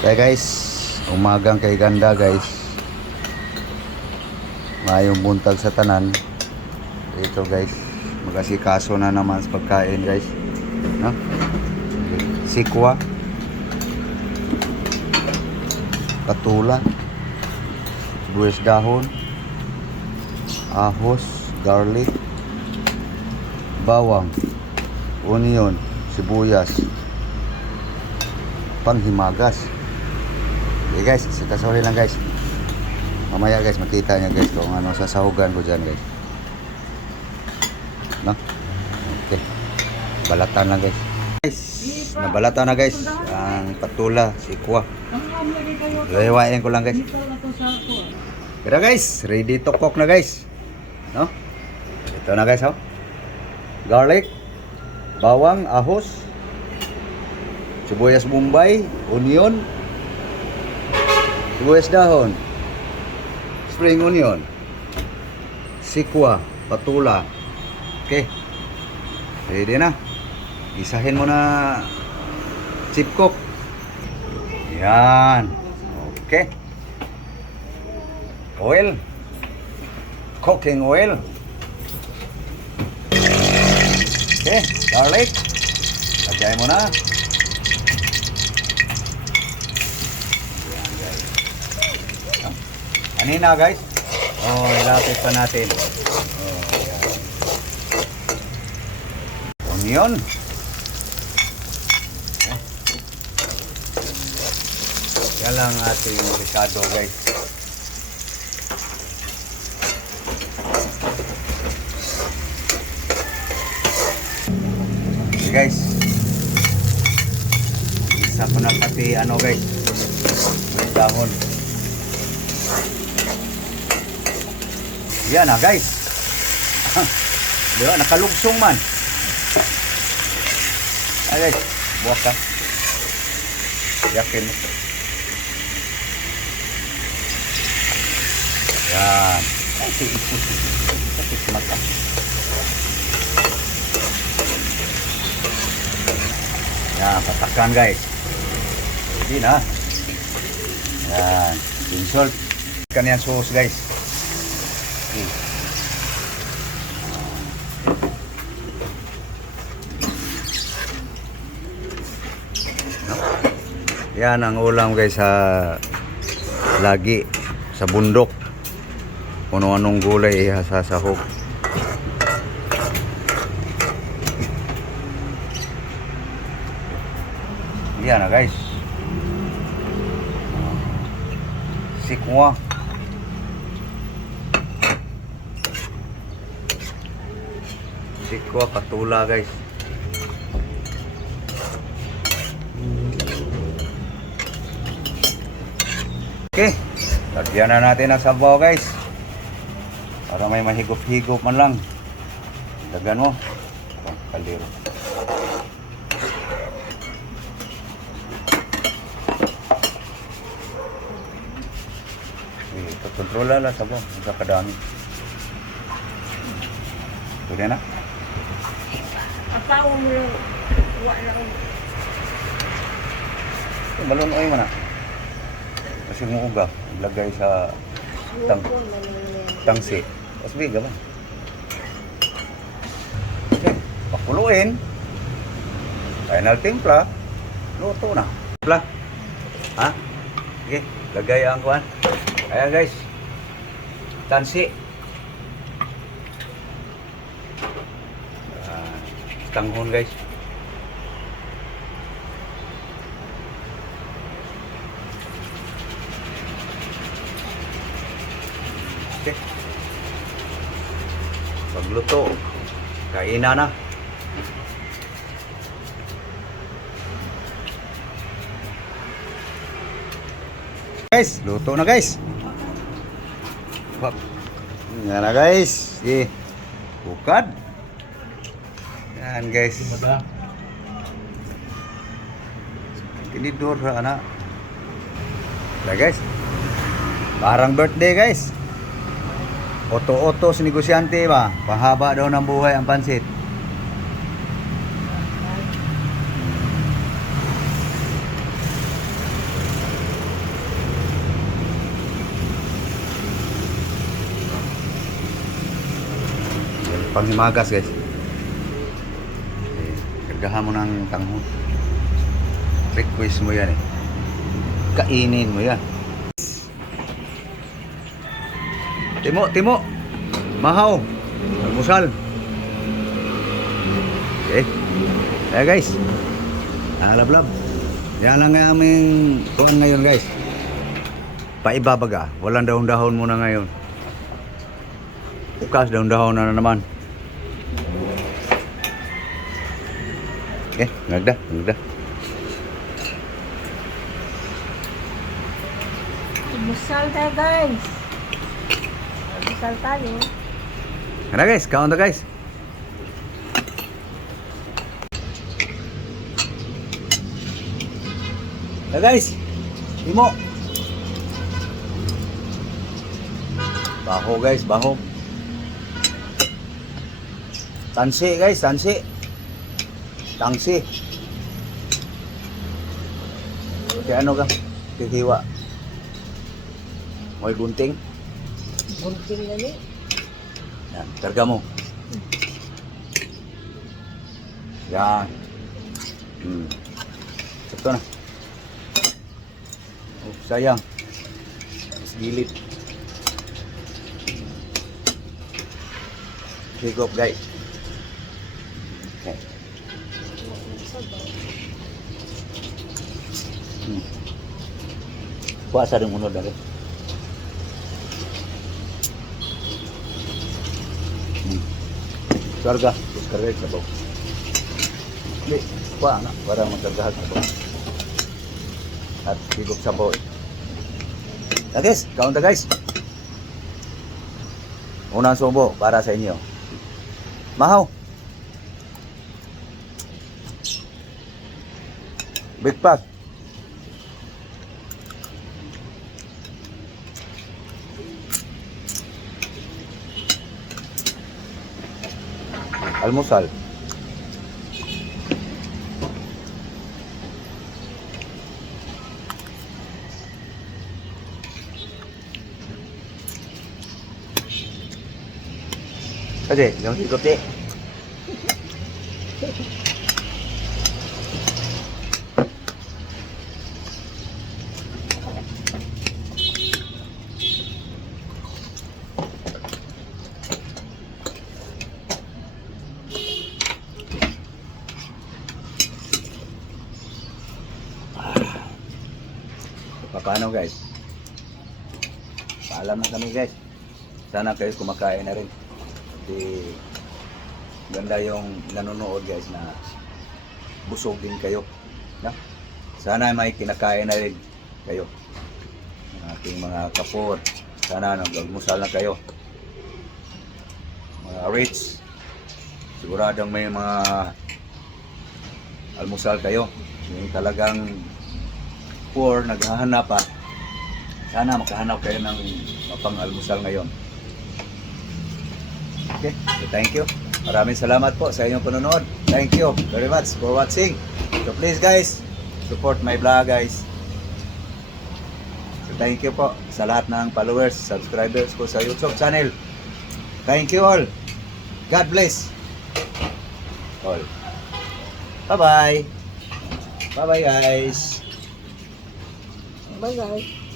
Kaya guys, umagang kay ganda guys. Mayong buntag sa tanan. Ito guys, magasikaso na naman sa pagkain guys. No? Sikwa. Katula. Buwis dahon. Ahos, garlic. Bawang. Onion, sibuyas. Panghimagas. Okay guys, sorry lang guys. Mamaya guys, makita nyo guys kung ano sasahugan ko dyan guys. No? Okay. Balatan lang guys. Guys, nabalatan na guys. Ang patula, sikwa. Hiwain ko lang guys. Pero guys, ready to cook na guys. No? Ito na guys, oh. Garlic, bawang, ahos, sibuyas bombay, onion, sibuyas dahon, spring onion, sikwa, patula. Okay. Ready na. Isahin mo na chip cook. Yan. Okay. Oil. Cooking oil. Okay. Garlic. Lagay mo na. Yan guys. Kanina guys. Oh, ilapit pa natin. Oh, yan. Onion. Yan lang ating risado guys. Okay guys. Isa ko na pati ano guys. May dahon. Yan na guys. Diba? Nakalugsong man. Ay guys. Buwas ka. Yakin mo. Yan. Ay, sakit mata. Yan, patakan guys. Ready na. Yan. Insult. Kanyan sauce guys. Yan ang ulam guys sa lagi sa bundok. Kung anong gulay ihasasahog. Yan na guys. Sikwa. Sikwa katula guys. Okay. Lagyan na natin ang sabaw guys. Para may mahigop-higop man lang. Dagan mo. Ito, kaldero. Ito, kontrola lang sabaw. Ang kadami. Pwede na? Apaw mo lang. Wala na ako. Ito, malunoy mo na. Kasi mo uga. Lagay sa tangsi. Mas biga ba? Okay. Pakuluin. Final timpla. Luto na. Timpla. Ha? Okay. Lagay ang kuhan. Ayan guys. Tansi. Tanghon guys. Okay. Pagluto, kainan na. Guys, luto na guys. Yan na guys. Bukad. Yan guys. Tinidor sa anak. Ya guys. Parang birthday guys. Oto-oto si negosyante ba? Pahaba daw ng buhay ang pansit. panghimagas guys. Kargahan mo ng tanghon. Request mo yan eh. Kainin mo yan. Timo. Mahaw. Almusal. Okay. Kaya guys. Alablab. Yan lang nga aming kuhan ngayon guys. Paibabaga. Walang dahon-dahon muna ngayon. Bukas dahon-dahon na naman. Okay. Ngagda. Almusal tayo guys. Almusal tayo. Ano guys? Kaon na guys. Na guys. Timo. Baho guys, baho. Tansi guys, tansi. Tangsi. Kaya ano ka? Titiwa. May gunting. Gunting na ni. Yan, karga mo. Yan. Ito na. Oh, sayang. Mas gilid. Higop guys. Okay. Puasa rin unod na rin. Karga. Karga sa bawah. Hindi. Kuha na. Para magkargahan sa bawah. At higop sa bawah. Guys, kaunta guys. Unang subo para sa inyo. Mahaw. Big pack. Almusal. Kasi, yung higop di. Paano guys? Paalam na kami guys. Sana kayo kumakain na rin. Kasi ganda yung nanonood guys na busog din kayo. No? Sana may kinakain na rin kayo. Ang ating mga kapor. Sana nag-almusal na kayo. Mga rich. Siguradong may mga almusal kayo. Yung talagang poor, naghahanap pa. Sana makahanap kayo ng mapang-almusal ngayon. Okay, so thank you. Maraming salamat po sa inyong panonood. Thank you very much for watching. So please guys, support my vlog guys. So thank you po sa lahat ng followers, subscribers ko sa YouTube channel. Thank you all. God bless all. Bye-bye. Bye-bye guys. Bye guys.